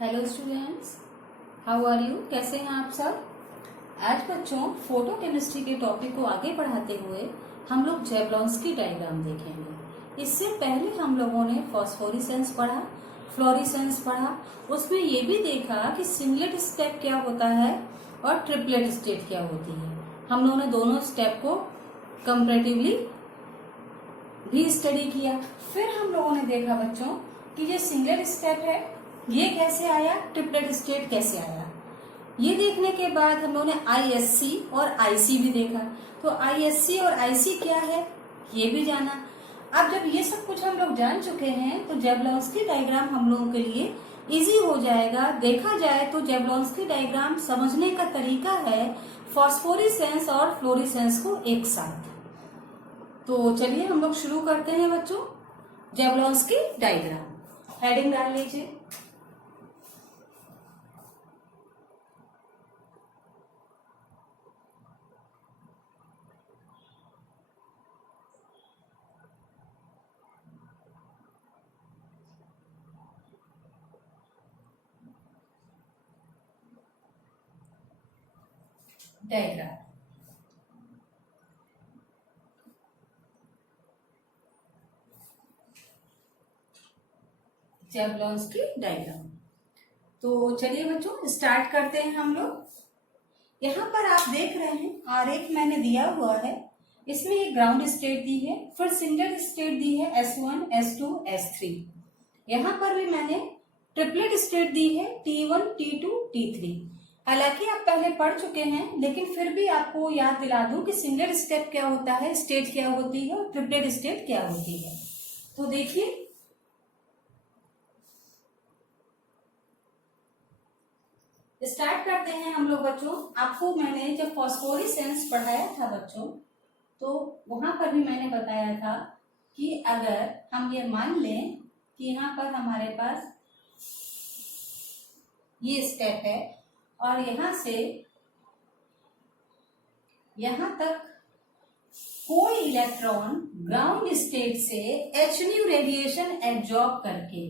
Hello students, how are you? कैसे हैं आप सब? आज बच्चों फोटो केमिस्ट्री के टॉपिक को आगे बढ़ाते हुए हम लोग जेवलॉन्स्की डायग्राम देखेंगे। इससे पहले हम लोगों ने फॉस्फोरेसेंस पढ़ा, फ्लोरेसेंस पढ़ा। उसमें ये भी देखा कि सिंगलेट स्टेप क्या होता है और ट्रिपलेट स्टेट क्या होती है। हम लोगों ने दोनों स्टेप को कंपैरेटिवली भी स्टडी किया। फिर हम लोगों ने देखा बच्चों कि ये सिंगलेट स्टेप है, ये कैसे आया, ट्रिपलेट स्टेट कैसे आया। ये देखने के बाद हम लोगों ने आईएससी और आईसी भी देखा। तो आईएससी और आईसी क्या है ये भी जाना। अब जब ये सब कुछ हम लोग जान चुके हैं तो जेवलॉन्स्की डायग्राम हम लोगों के लिए इजी हो जाएगा। देखा जाए तो जेवलॉन्स्की डायग्राम समझने का तरीका है फॉस्फोरेसेंस और फ्लोरेसेंस को एक साथ। तो चलिए हम लोग शुरू करते हैं बच्चों। जेवलॉन्स्की डायग्राम हेडिंग डाल लीजिए। Diagram Jablonski diagram. तो चलिए बच्चों स्टार्ट करते हैं हम लोग। यहाँ पर आप देख रहे हैं आरेख मैंने दिया हुआ है। इसमें एक ग्राउंड स्टेट दी है, फिर सिंगल स्टेट दी है S1, S2, S3। यहाँ पर भी मैंने ट्रिपलेट स्टेट दी है T1, T2, T3। हालांकि आप पहले पढ़ चुके हैं, लेकिन फिर भी आपको याद दिला दूं कि सिंगल स्टेप क्या होता है, स्टेट क्या होती है और ट्रिपलेट स्टेट क्या होती है। तो देखिए स्टार्ट करते हैं हम लोग बच्चों। आपको मैंने जब फॉस्फोरेसेंस पढ़ाया था बच्चों, तो वहां पर भी मैंने बताया था कि अगर हम ये मान लें कि यहाँ पर हमारे पास ये स्टेप है और यहां से यहां तक कोई इलेक्ट्रॉन ग्राउंड स्टेट से एच न्यू रेडिएशन एब्जॉर्ब करके,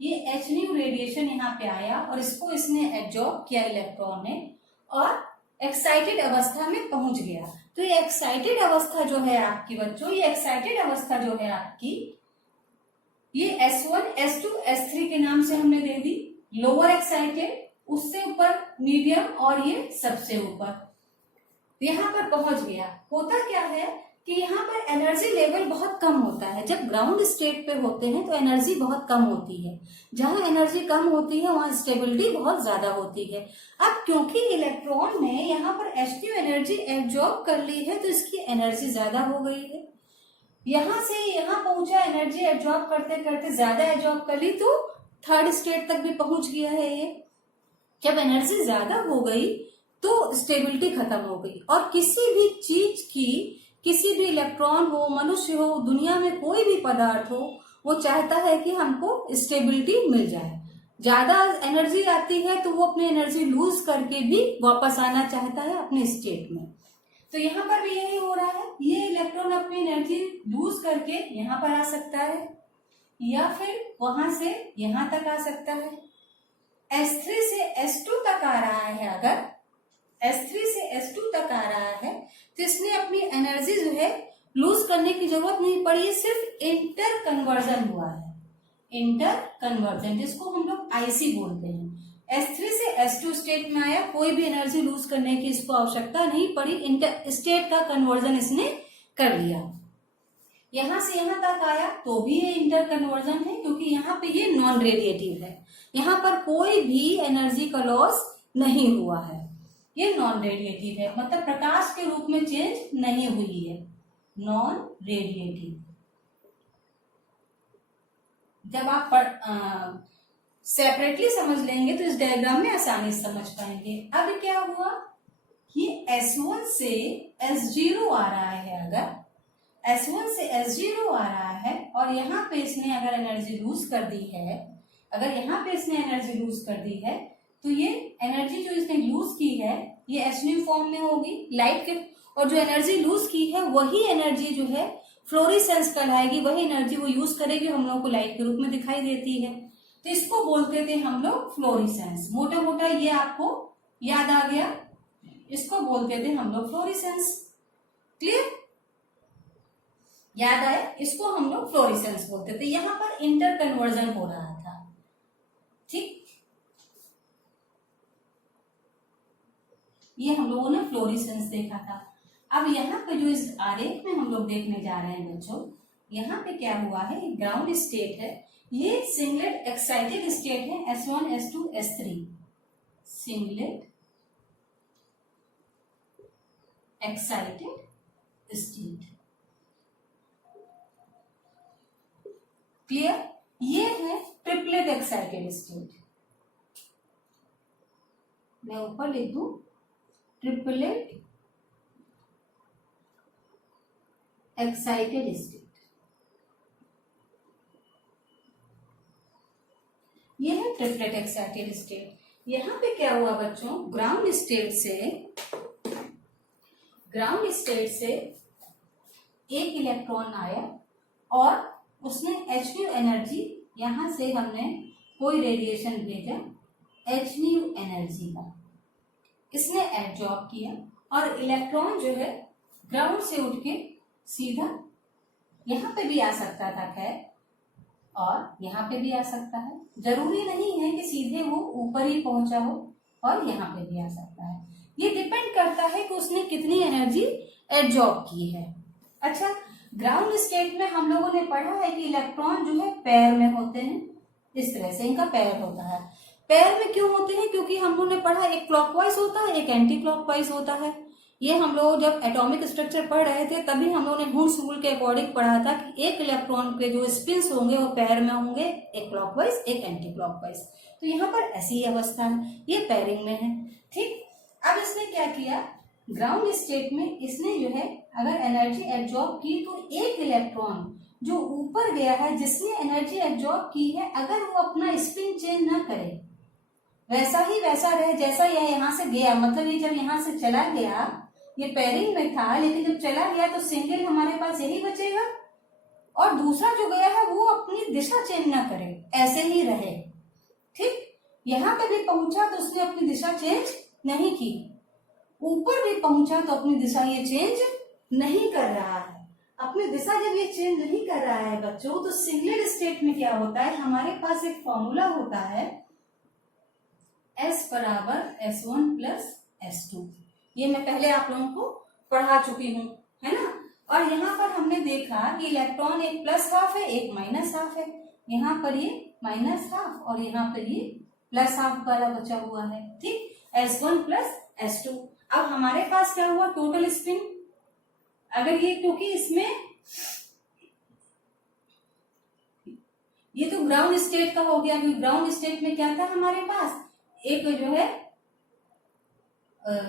ये एच न्यू रेडिएशन यहाँ पे आया और इसको इसने एब्जॉर्ब किया इलेक्ट्रॉन ने और एक्साइटेड अवस्था में पहुंच गया। तो ये एक्साइटेड अवस्था जो है आपकी बच्चों, ये एक्साइटेड अवस्था जो है आपकी, ये S1, S2, S3 के नाम से हमने दे दी। लोअर एक्साइटेड, उससे ऊपर मीडियम और ये सबसे ऊपर। यहाँ पर पहुंच गया। होता क्या है कि यहाँ पर एनर्जी लेवल बहुत कम होता है। जब ग्राउंड स्टेट पे होते हैं तो एनर्जी बहुत कम होती है। जहां एनर्जी कम होती है वहां स्टेबिलिटी बहुत ज्यादा होती है। अब क्योंकि इलेक्ट्रॉन ने यहाँ पर H2 एनर्जी एब्जॉर्ब कर ली है तो इसकी एनर्जी ज्यादा हो गई है। यहां से यहाँ पहुंचा, एनर्जी एब्जॉर्ब करते करते ज्यादा एब्जॉर्ब कर ली तो थर्ड स्टेट तक भी पहुंच गया है। ये जब एनर्जी ज्यादा हो गई तो स्टेबिलिटी खत्म हो गई। और किसी भी चीज की, किसी भी इलेक्ट्रॉन हो, मनुष्य हो, दुनिया में कोई भी पदार्थ हो, वो चाहता है कि हमको स्टेबिलिटी मिल जाए। ज्यादा एनर्जी आती है तो वो अपनी एनर्जी लूज करके भी वापस आना चाहता है अपने स्टेट में। तो यहाँ पर भी यही हो रहा है। ये इलेक्ट्रॉन अपनी एनर्जी लूज करके यहाँ पर आ सकता है या फिर वहां से यहाँ तक आ सकता है। S3 से S2 तक आ रहा है। अगर S3 से S2 तक आ रहा है तो इसने अपनी एनर्जी जो है लूज करने की जरूरत नहीं पड़ी, सिर्फ इंटर कन्वर्जन हुआ है। इंटर कन्वर्जन, जिसको हम लोग आईसी बोलते हैं। S3 से S2 स्टेट में आया, कोई भी एनर्जी लूज करने की इसको आवश्यकता नहीं पड़ी, इंटर स्टेट का कन्वर्जन इसने कर लिया। यहां से यहां तक आया तो भी ये इंटर कन्वर्जन है, क्योंकि यहाँ पे ये नॉन रेडिएटिव है। यहाँ पर कोई भी एनर्जी का लॉस नहीं हुआ है। ये नॉन रेडिएटिव है, मतलब प्रकाश के रूप में चेंज नहीं हुई है, नॉन रेडिएटिव। जब आप सेपरेटली समझ लेंगे तो इस डायग्राम में आसानी से समझ पाएंगे। अब क्या हुआ, ये S1 से S0 आ रहा है। अगर S1 से S0 आ रहा है और यहाँ पे इसने अगर एनर्जी लूज कर दी है, अगर यहाँ पे इसने एनर्जी लूज कर दी है तो ये एनर्जी जो इसने लूज की है ये H फॉर्म में होगी लाइट के, और जो एनर्जी लूज की है वही एनर्जी जो है फ्लोरेसेंस कहलाएगी। वही एनर्जी वो यूज करेगी, हम लोगों को लाइट के रूप में दिखाई देती है। तो इसको बोलते थे हम लोग फ्लोरिसेंस। मोटा मोटा ये आपको याद आ गया, इसको बोलते थे हम लोग फ्लोरिसेंस। क्लियर, याद आए, इसको हम लोग फ्लोरिसेंस बोलते थे। यहां पर इंटर कन्वर्जन हो रहा था। ठीक, ये हम लोगों ने फ्लोरिसेंस देखा था। अब यहाँ पे जो इस आरेख में हम लोग देखने जा रहे हैं बच्चों, यहाँ पे क्या हुआ है, ग्राउंड स्टेट है, ये सिंगलेट एक्साइटेड स्टेट है, S1 S2 S3, singlet excited state. Clear, ये है ट्रिपलेट एक्साइटेड स्टेट। मैं ऊपर लिख दूं ट्रिपलेट एक्साइटेड स्टेट। ये है ट्रिपलेट एक्साइटेड स्टेट। यहां पे क्या हुआ बच्चों, ग्राउंड स्टेट से एक इलेक्ट्रॉन आया और उसने hν एनर्जी, यहां से हमने कोई रेडिएशन भेजा hν एनर्जी का, इसने एब्जॉर्ब किया और इलेक्ट्रॉन जो है ग्राउंड से उठ के सीधा यहाँ पे भी आ सकता था खैर, और यहाँ पे भी आ सकता है। जरूरी नहीं है कि सीधे वो ऊपर ही पहुंचा हो, और यहाँ पे भी आ सकता है। ये डिपेंड करता है कि उसने कितनी एनर्जी एब्जॉर्ब की है। अच्छा, ग्राउंड स्टेट में हम लोगों ने पढ़ा है कि इलेक्ट्रॉन जो है पैर में होते हैं, इस तरह से इनका पैर होता है। पैर में क्यों होते हैं, क्योंकि हम लोगों ने पढ़ा एक क्लॉकवाइज होता है, एक एंटी क्लॉकवाइज होता है। ये हम लोग जब एटॉमिक स्ट्रक्चर पढ़ रहे थे तभी हम लोगों ने हुड्स रूल के अकॉर्डिंग पढ़ा था कि एक इलेक्ट्रॉन के जो स्पिन्स होंगे वो पैर में होंगे, एक क्लॉकवाइज एक एंटी क्लॉकवाइज। तो यहाँ पर ऐसी ही अवस्था है, ये पैरिंग में है। ठीक, अब इसने क्या किया, ग्राउंड स्टेट में इसने जो है अगर एनर्जी एब्जॉर्ब की तो एक इलेक्ट्रॉन जो ऊपर गया है जिसने एनर्जी एब्जॉर्ब की है, अगर वो अपना स्पिन चेंज ना करे, वैसा ही वैसा रहे जैसा यह यहाँ से गया, मतलब ये जब यहाँ से चला गया, ये पैरिंग में था, लेकिन जब चला गया तो सिंगल हमारे पास यही बचेगा, और दूसरा जो गया है वो अपनी दिशा चेंज ना करे, ऐसे ही रहे। ठीक, यहाँ पे भी पहुंचा तो उसने अपनी दिशा चेंज नहीं की, ऊपर भी पहुंचा तो अपनी दिशा ये चेंज नहीं कर रहा है। अपनी दिशा जब ये चेंज नहीं कर रहा है बच्चों, तो सिंगलेट स्टेट में क्या होता है, हमारे पास एक फॉर्मूला होता है S बराबर S1 प्लस S2। ये मैं पहले आप लोगों को पढ़ा चुकी हूँ, है ना। और यहाँ पर हमने देखा कि इलेक्ट्रॉन एक प्लस हाफ है, एक माइनस हाफ है। यहाँ पर ये माइनस हाफ और यहाँ पर ये प्लस हाफ वाला बचा हुआ है। ठीक, S1 प्लस S2। अब हमारे पास क्या हुआ, टोटल स्पिन, अगर ये, क्योंकि इसमें ये तो ग्राउंड स्टेट का हो गया, क्योंकि ग्राउंड स्टेट में क्या था हमारे पास, एक जो है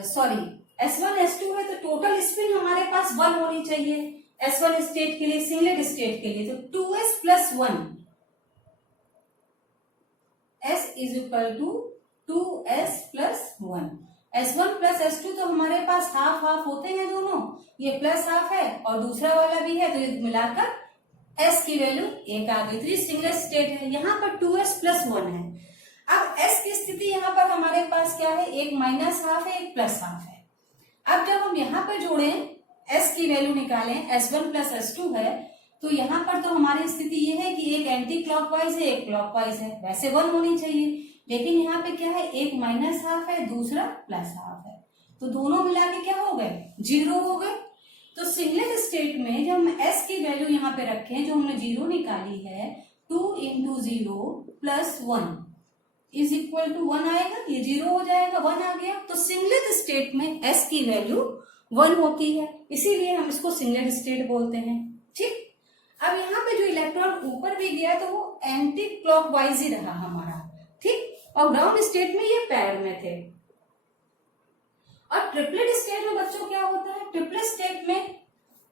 सॉरी S1 S2 है, तो टोटल स्पिन हमारे पास 1 होनी चाहिए S1 स्टेट के लिए, सिंगलेट स्टेट के लिए। तो 2s plus 1, S is equal to 2s plus 1। S1 plus S2 तो हमारे पास हाफ हाफ होते हैं दोनों, ये प्लस हाफ है और दूसरा वाला भी है, तो ये मिलाकर S की वैल्यू 1 आ गई। तो ये सिंगलेट स्टेट है, यहाँ पर 2s प्लस 1 है। अब S की स्थिति यहाँ पर हमारे पास क्या है, एक माइनस हाफ है, एक प्लस हाफ है। अब जब हम यहाँ पर जोड़ें, S की वैल्यू निकालें, S1 प्लस S2 है, तो यहाँ पर तो हमारी स्थिति ये है कि एक एंटी क्लॉकवाइज है, एक क्लॉकवाइज है, वैसे 1 होनी चाहिए, लेकिन यहाँ पे क्या है, एक माइनस हाफ है, दूसरा प्लस हाफ है, तो दोनों मिला के क्या हो गए, 0 हो गए। तो सिंगलेट स्टेट में जब हम S की वैल्यू यहाँ पे रखें, जो हमने 0 निकाली है, 2 into 0 plus 1 is equal to 1 आएगा, ये 0 हो जाएगा, 1 आ गया। तो सिंगलेट स्टेट में S की वैल्यू 1 होती है, इसीलिए हम इसको सिंगलेट स्टेट बोलते हैं। ठीक, अब यहाँ पे जो इलेक्ट्रॉन ऊपर भी गया तो वो एंटी क्लॉकवाइज ही रहा हमारा। ठीक, और ग्राउंड स्टेट में ये पैर में थे। और ट्रिपलेट स्टेट में बच्चों क्या होता है, ट्रिपलेट स्टेट में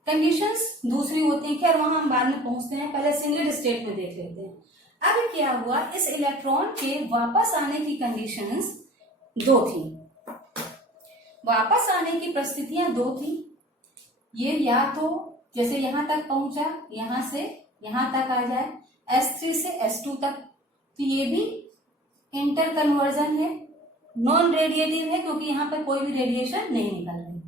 कंडीशंस दूसरी होती हैं, खैर वहां हम बाद में पहुंचते हैं, पहले सिंगलेट स्टेट में देख लेते हैं। अब क्या हुआ, इस इलेक्ट्रॉन के वापस आने की कंडीशंस 2 थी, वापस आने की परिस्थितियां 2 थी। ये या तो जैसे यहां तक पहुंचा, यहां से यहां तक आ जाए, S3 से S2 तक, तो ये भी इंटर कन्वर्जन है, नॉन रेडिएटिव है क्योंकि यहाँ पर कोई भी रेडिएशन नहीं निकल रही।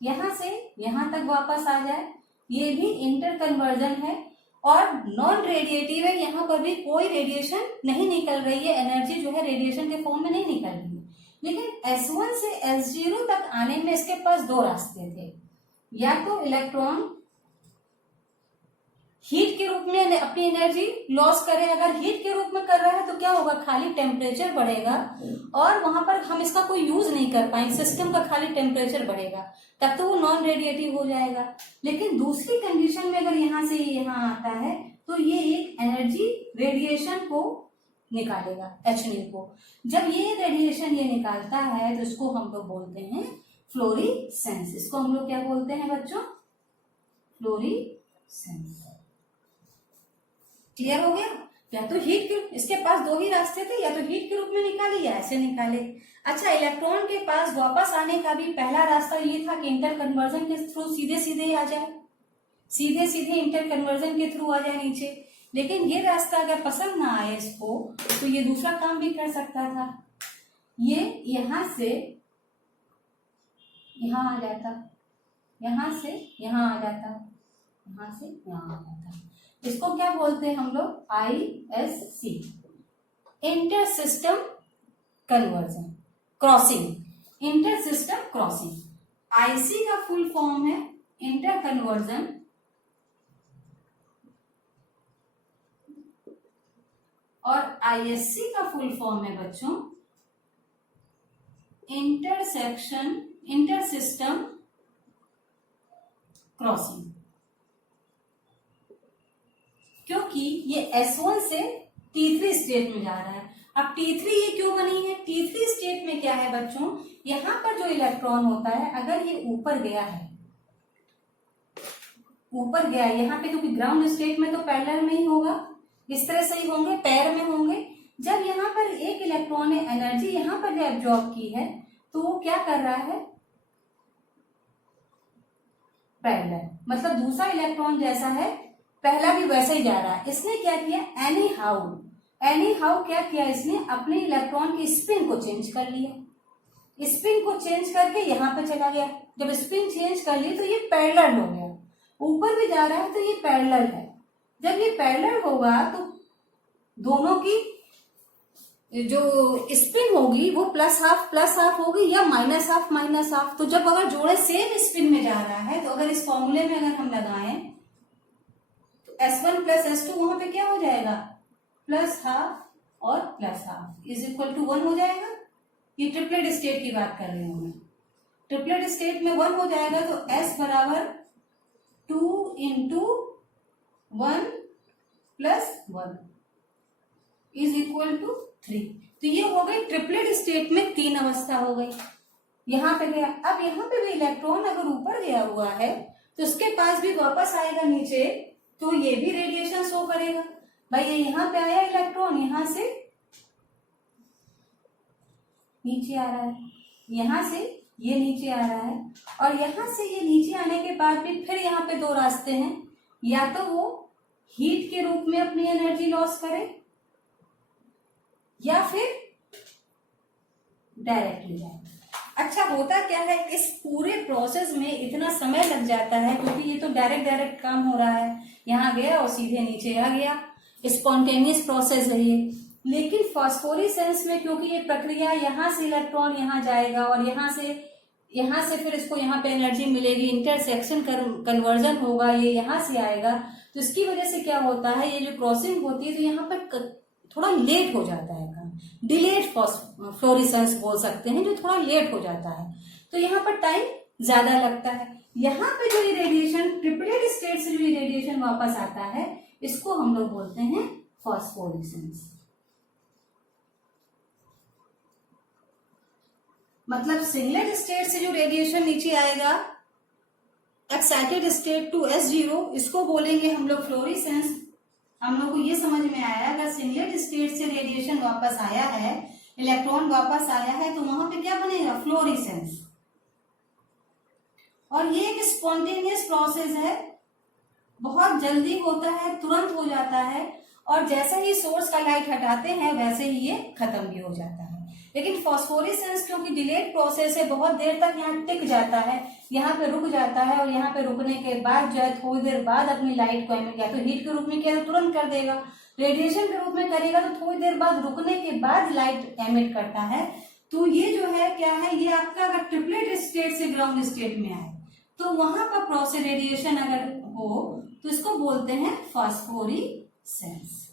यहाँ से यहाँ तक वापस आ जाए, ये भी इंटर कन्वर्जन है और नॉन रेडिएटिव है, यहाँ पर भी कोई रेडिएशन नहीं निकल रही है, एनर्जी जो है रेडिएशन के फॉर्म में नहीं निकल रही है। लेकिन S1 से S0 तक आने में इसके पास दो रास्ते थे, या तो इलेक्ट्रॉन हीट के रूप में अपनी एनर्जी लॉस करे, अगर हीट के रूप में कर रहा है तो क्या होगा, खाली टेम्परेचर बढ़ेगा और वहां पर हम इसका कोई यूज नहीं कर पाएंगे, सिस्टम का खाली टेम्परेचर बढ़ेगा, तब तो वो नॉन रेडिएटिव हो जाएगा। लेकिन दूसरी कंडीशन में अगर यहाँ से यहाँ आता है तो ये एक एनर्जी रेडिएशन को निकालेगा, HNO को। जब ये रेडिएशन ये निकालता है तो इसको हम लोग बोलते हैं फ्लोरिसेंस। इसको हम लोग क्या बोलते हैं बच्चों, फ्लोरिसेंस। क्लियर हो गया? या तो हीट के, इसके पास दो ही रास्ते थे, या तो हीट के रूप में निकाले या ऐसे निकाले। अच्छा, इलेक्ट्रॉन के पास वापस आने का भी पहला रास्ता ये था कि इंटर कन्वर्जन के थ्रू सीधे सीधे आ जाए, सीधे सीधे इंटर कन्वर्जन के थ्रू आ जाए नीचे। लेकिन ये रास्ता अगर पसंद ना आए इसको तो ये दूसरा काम भी कर सकता था, ये यहां से यहां आ जाता, यहां से यहां आ जाता, यहां से यहां आ जाता। इसको क्या बोलते हैं हम लोग, ISC, inter system conversion crossing, inter system crossing. IC का फुल फॉर्म है इंटर कन्वर्जन और ISC का फुल फॉर्म है बच्चों इंटर सिस्टम क्रॉसिंग। क्योंकि ये S1 से T3 स्टेट में जा रहा है। अब T3 ये क्यों बनी है, T3 स्टेट में क्या है बच्चों, यहां पर जो इलेक्ट्रॉन होता है अगर ये ऊपर गया है, ऊपर गया यहाँ पे, क्योंकि ग्राउंड स्टेट में तो पैरेलल में ही होगा, इस तरह से ही होंगे, पैर में होंगे। जब यहाँ पर एक इलेक्ट्रॉन ने एनर्जी यहाँ पर जो एब्जॉर्ब की है तो वो क्या कर रहा है, पैरेलल, मतलब दूसरा इलेक्ट्रॉन जैसा है पहला भी वैसा ही जा रहा है। इसने क्या किया, एनी हाउ क्या किया, इसने अपने इलेक्ट्रॉन की स्पिन को चेंज कर लिया, स्पिन को चेंज करके यहाँ पे चला गया। जब स्पिन चेंज कर ली तो ये पैरेलल हो गया, ऊपर भी जा रहा है तो ये पैरेलल है। जब ये पैरेलल होगा तो दोनों की जो स्पिन होगी वो प्लस हाफ होगी या माइनस हाफ। तो जब अगर जोड़े सेम स्पिन में जा रहा है तो अगर इस फॉर्मूले में अगर हम लगाएं तो S1 प्लस S2 वहां पे क्या हो जाएगा, प्लस हाफ और plus half is equal to 1 हो जाएगा। ये ट्रिपलेट स्टेट की बात कर रही हूं मैं, ट्रिपलेट स्टेट में 1 हो जाएगा तो S बराबर 2 into 1 plus 1 is equal to 3। तो ये हो गई ट्रिपलेट स्टेट में 3 अवस्था हो गई। यहाँ पे गया, अब यहाँ पे भी इलेक्ट्रॉन अगर ऊपर गया हुआ है तो उसके पास भी वापस आएगा नीचे, तो ये भी रेडिएशन शो करेगा। भाई ये यहाँ पे आया इलेक्ट्रॉन, यहाँ से नीचे आ रहा है, यहाँ से ये नीचे आ रहा है, और यहाँ से ये नीचे आने के बाद भी फिर यहाँ पे दो रास्ते हैं, या तो वो हीट के रूप में अपनी एनर्जी लॉस करे या फिर डायरेक्टली जाए। अच्छा, होता क्या है, इस पूरे प्रोसेस में इतना समय लग जाता है क्योंकि ये तो डायरेक्ट काम हो रहा है, यहाँ गया और सीधे नीचे आ गया, स्पॉन्टेनियस प्रोसेस है ये। लेकिन फास्फोरेसेंस में क्योंकि ये प्रक्रिया यहाँ से इलेक्ट्रॉन यहाँ जाएगा और यहाँ से फिर इसको यहाँ पे एनर्जी मिलेगी, इंटरसेक्शन कन्वर्जन होगा, ये यहाँ से आएगा, तो इसकी वजह से क्या होता है, ये जो क्रॉसिंग होती है तो यहाँ पर थोड़ा लेट हो जाता है काम, डिलेड फ्लोरेसेंस बोल सकते हैं, जो थोड़ा लेट हो जाता है, तो यहाँ पर टाइम ज्यादा लगता है। यहाँ पे जो ये रेडिएशन ट्रिपलेट स्टेट से जो ये रेडिएशन वापस आता है इसको हम लोग बोलते हैं फास्फोरेसेंस। मतलब सिंगलेट स्टेट से जो रेडिएशन नीचे आएगा, एक्साइटेड स्टेट टू S0, इसको बोलेंगे हम लोग फ्लोरेसेंस। हम लोग को ये समझ में आया, अगर सिंगलेट स्टेट से रेडिएशन वापस आया है, इलेक्ट्रॉन वापस आया है, तो वहां पे क्या बनेगा, फ्लोरेसेंस। और ये एक स्पॉन्टेनियस प्रोसेस है, बहुत जल्दी होता है, तुरंत हो जाता है, और जैसे ही सोर्स का लाइट हटाते हैं वैसे ही ये खत्म भी हो जाता है। लेकिन फॉस्फोरेसेंस क्योंकि डिलेड प्रोसेस है, बहुत देर तक यहाँ टिक जाता है, यहाँ पे रुक जाता है और यहाँ पे रुकने के बाद जो है थोड़ी देर बाद अपनी लाइट को एमिट, या तो हीट के रूप में किया तो तुरंत कर देगा, रेडिएशन के रूप में करेगा तो थोड़ी देर बाद रुकने के बाद लाइट एमिट करता है। तो ये जो है क्या है, ये आपका अगर ट्रिपलेट स्टेट से ग्राउंड स्टेट में आए तो वहां पर प्रोसेस रेडिएशन अगर हो तो इसको बोलते हैं फॉस्फोरेसेंस।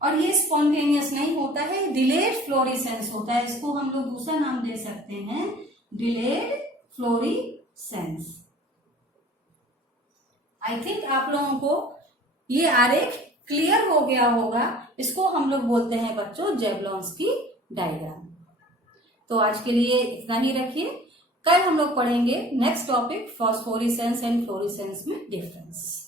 और ये स्पॉन्टेनियस नहीं होता है, डिलेड फ्लोरेसेंस होता है। इसको हम लोग दूसरा नाम दे सकते हैं, डिलेड फ्लोरेसेंस। आई थिंक आप लोगों को ये आरेख क्लियर हो गया होगा। इसको हम लोग बोलते हैं बच्चों जेवलॉन्स्की डायग्राम। तो आज के लिए इतना ही रखिए, कल हम लोग पढ़ेंगे next topic phosphorescence and fluorescence में डिफरेंस।